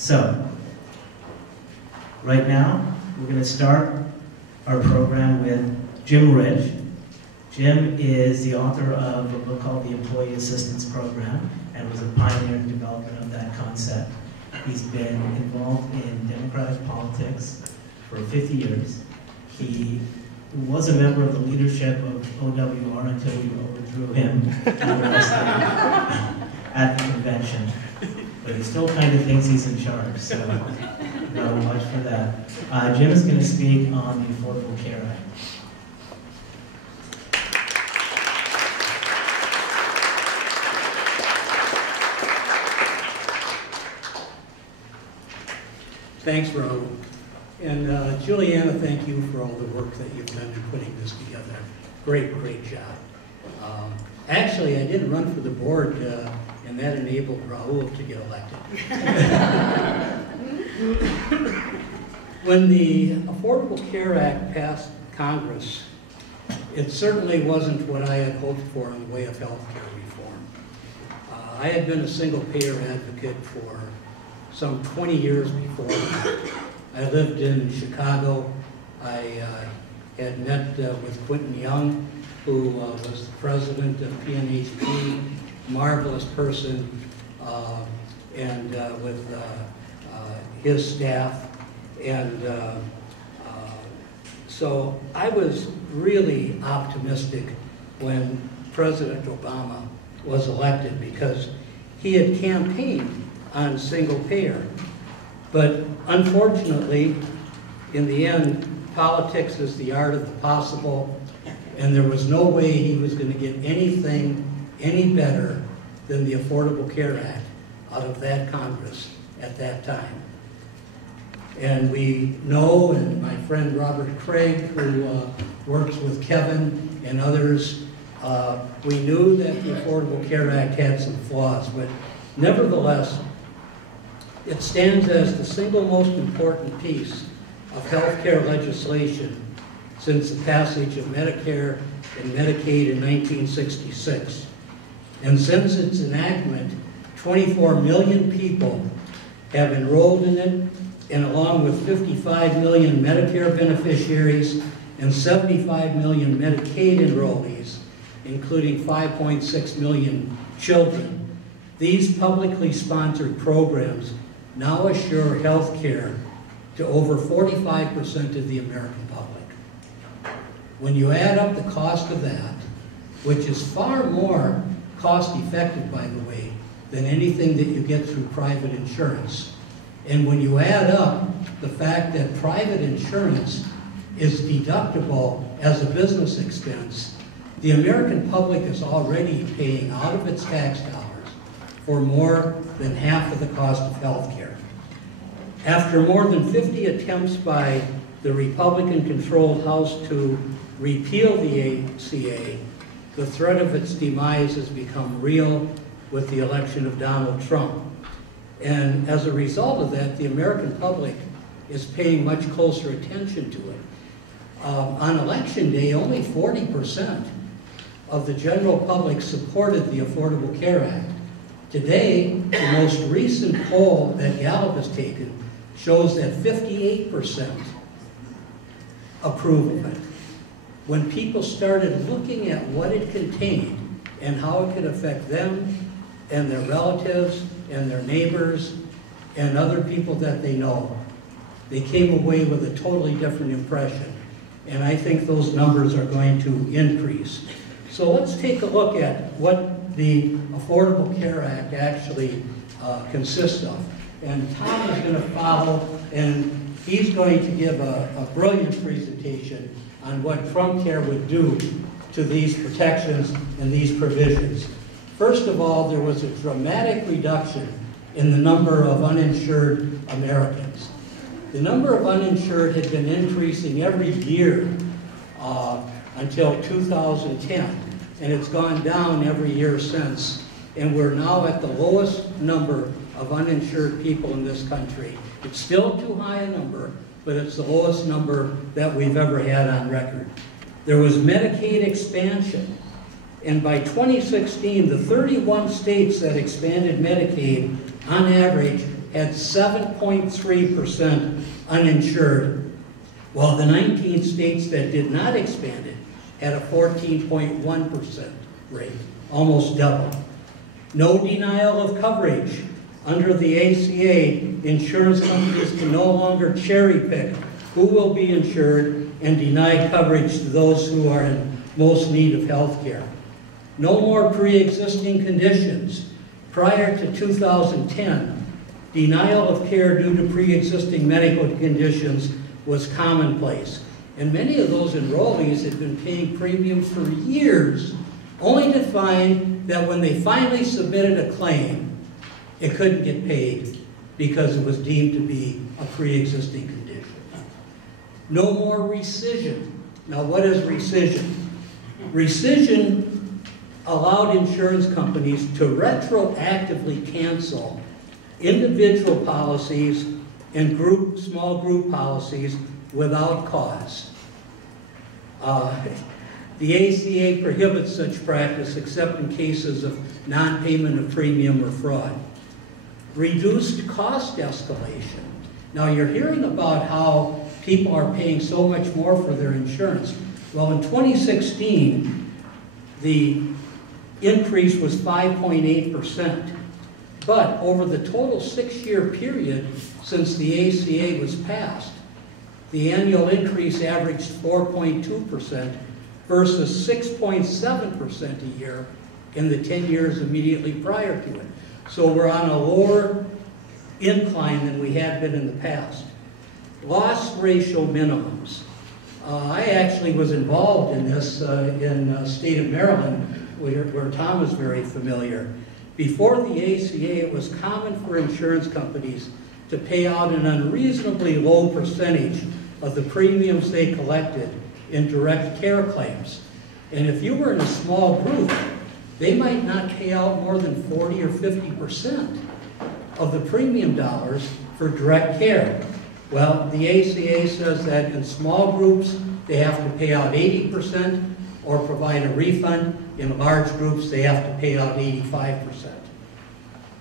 So, right now, we're going to start our program with Jim Wrich. Jim is the author of a book called The Employee Assistance Program and was a pioneer in development of that concept. He's been involved in democratic politics for 50 years. He was a member of the leadership of OWR until we overthrew him at the convention. But he still kind of thinks he's in charge, so not much for that. Jim is going to speak on the Affordable Care Act. Thanks, Ron. And Juliana, thank you for all the work that you've done in putting this together. Great, great job. Actually, I didn't run for the board, and that enabled Raul to get elected. When the Affordable Care Act passed Congress, it certainly wasn't what I had hoped for in the way of health care reform. I had been a single-payer advocate for some 20 years before that. I lived in Chicago. I had met with Quentin Young, who was the president of PNHP, marvelous person, and with his staff. And so I was really optimistic when President Obama was elected because he had campaigned on single payer. But unfortunately, in the end, politics is the art of the possible, and there was no way he was going to get anything any better than the Affordable Care Act out of that Congress at that time. And we know, and my friend Robert Craig, who works with Kevin and others, we knew that the Affordable Care Act had some flaws, but nevertheless, it stands as the single most important piece of health care legislation since the passage of Medicare and Medicaid in 1966. And since its enactment, 24 million people have enrolled in it, and along with 55 million Medicare beneficiaries and 75 million Medicaid enrollees, including 5.6 million children, these publicly sponsored programs now assure health care to over 45% of the American public. When you add up the cost of that, which is far more cost-effective, by the way, than anything that you get through private insurance, and when you add up the fact that private insurance is deductible as a business expense, the American public is already paying out of its tax dollars for more than half of the cost of health care. After more than 50 attempts by the Republican-controlled House to repeal the ACA, the threat of its demise has become real with the election of Donald Trump. And as a result of that, the American public is paying much closer attention to it. On election day, only 40% of the general public supported the Affordable Care Act. Today, the most recent poll that Gallup has taken shows that 58% approve of it. When people started looking at what it contained and how it could affect them and their relatives and their neighbors and other people that they know, they came away with a totally different impression. And I think those numbers are going to increase. So let's take a look at what the Affordable Care Act actually consists of. And Tom is going to follow, and he's going to give a brilliant presentation on what Trump Care would do to these protections and these provisions. First of all, there was a dramatic reduction in the number of uninsured Americans. The number of uninsured had been increasing every year until 2010, and it's gone down every year since. And we're now at the lowest number of uninsured people in this country. It's still too high a number, but it's the lowest number that we've ever had on record. There was Medicaid expansion, and by 2016, the 31 states that expanded Medicaid, on average, had 7.3% uninsured, while the 19 states that did not expand it had a 14.1% rate, almost double. No denial of coverage. Under the ACA, insurance companies can no longer cherry pick who will be insured and deny coverage to those who are in most need of health care. No more pre-existing conditions. Prior to 2010, denial of care due to pre-existing medical conditions was commonplace. And many of those enrollees had been paying premiums for years, only to find that when they finally submitted a claim, it couldn't get paid because it was deemed to be a pre-existing condition. No more rescission. Now, what is rescission? Rescission allowed insurance companies to retroactively cancel individual policies and small group policies without cause. The ACA prohibits such practice except in cases of non-payment of premium or fraud. Reduced cost escalation. Now, you're hearing about how people are paying so much more for their insurance. Well, in 2016, the increase was 5.8%. But over the total 6-year period since the ACA was passed, the annual increase averaged 4.2% versus 6.7% a year in the 10 years immediately prior to it. So we're on a lower incline than we had been in the past. Loss ratio minimums. I actually was involved in this in the state of Maryland, where Tom is very familiar. Before the ACA, it was common for insurance companies to pay out an unreasonably low percentage of the premiums they collected in direct care claims. And if you were in a small group, they might not pay out more than 40 or 50% of the premium dollars for direct care. Well, the ACA says that in small groups, they have to pay out 80% or provide a refund. In large groups, they have to pay out 85%.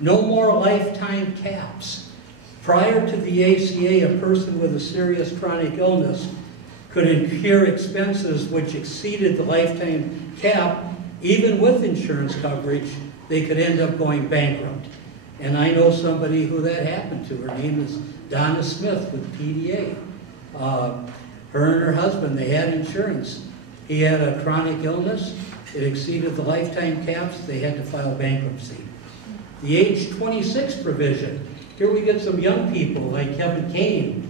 No more lifetime caps. Prior to the ACA, a person with a serious chronic illness could incur expenses which exceeded the lifetime cap. Even with insurance coverage, they could end up going bankrupt. And I know somebody who that happened to. Her name is Donna Smith with PDA. Her and her husband, they had insurance. He had a chronic illness. It exceeded the lifetime caps. They had to file bankruptcy. The age 26 provision. Here we get some young people like Kevin Kane.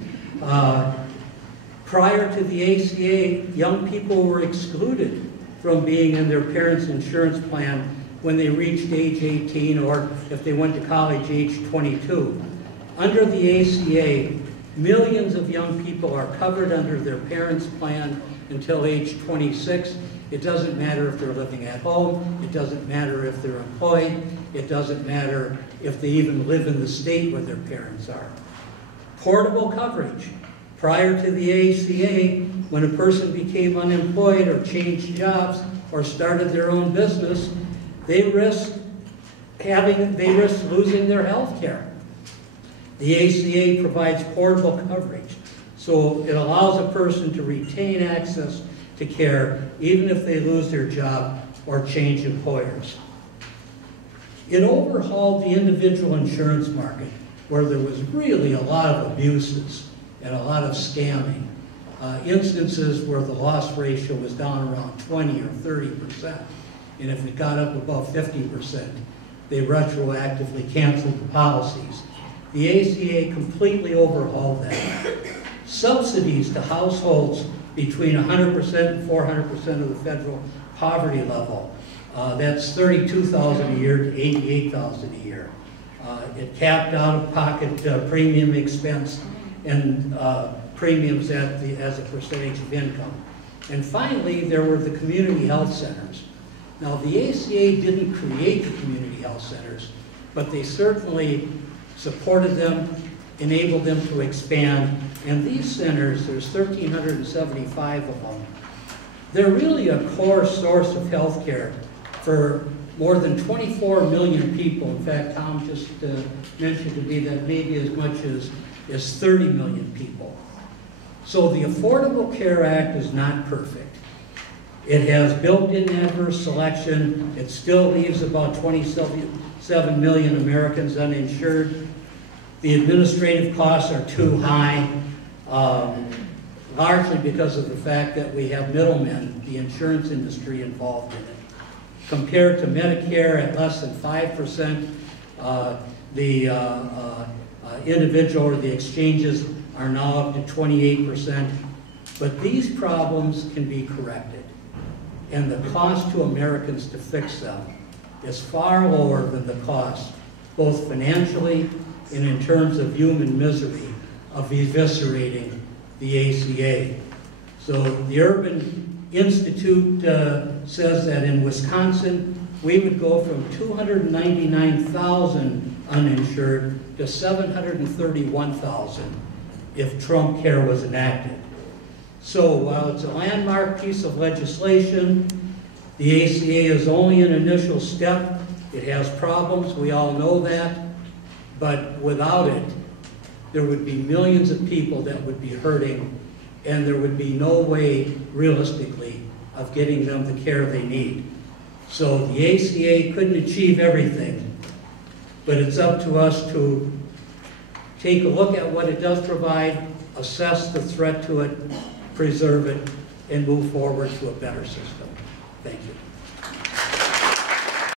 Prior to the ACA, young people were excluded from being in their parents' insurance plan when they reached age 18 or if they went to college age 22. Under the ACA, millions of young people are covered under their parents' plan until age 26. It doesn't matter if they're living at home. It doesn't matter if they're employed. It doesn't matter if they even live in the state where their parents are. Portable coverage. Prior to the ACA, when a person became unemployed or changed jobs or started their own business, they risked losing their health care. The ACA provides portable coverage, so it allows a person to retain access to care even if they lose their job or change employers. It overhauled the individual insurance market, where there was really a lot of abuses and a lot of scamming. Instances where the loss ratio was down around 20 or 30%. And if it got up above 50%, they retroactively canceled the policies. The ACA completely overhauled that. Subsidies to households between 100% and 400% of the federal poverty level. That's $32,000 a year to $88,000 a year. It capped out-of-pocket premium expense and premiums as a percentage of income. And finally, there were the community health centers. Now, the ACA didn't create the community health centers, but they certainly supported them, enabled them to expand. And these centers, there's 1,375 of them. They're really a core source of health care for more than 24 million people. In fact, Tom just mentioned to me that maybe as much as 30 million people. So the Affordable Care Act is not perfect. It has built-in adverse selection. It still leaves about 27 million Americans uninsured. The administrative costs are too high, largely because of the fact that we have middlemen, the insurance industry, involved in it. Compared to Medicare at less than 5%, the individual or the exchanges are now up to 28%. But these problems can be corrected. And the cost to Americans to fix them is far lower than the cost, both financially and in terms of human misery, of eviscerating the ACA. So the Urban Institute says that in Wisconsin, we would go from 299,000 uninsured to 731,000 if Trump Care was enacted. So while it's a landmark piece of legislation, the ACA is only an initial step. It has problems, we all know that, but without it, there would be millions of people that would be hurting, and there would be no way, realistically, of getting them the care they need. So the ACA couldn't achieve everything, but it's up to us to take a look at what it does provide, assess the threat to it, preserve it, and move forward to a better system. Thank you.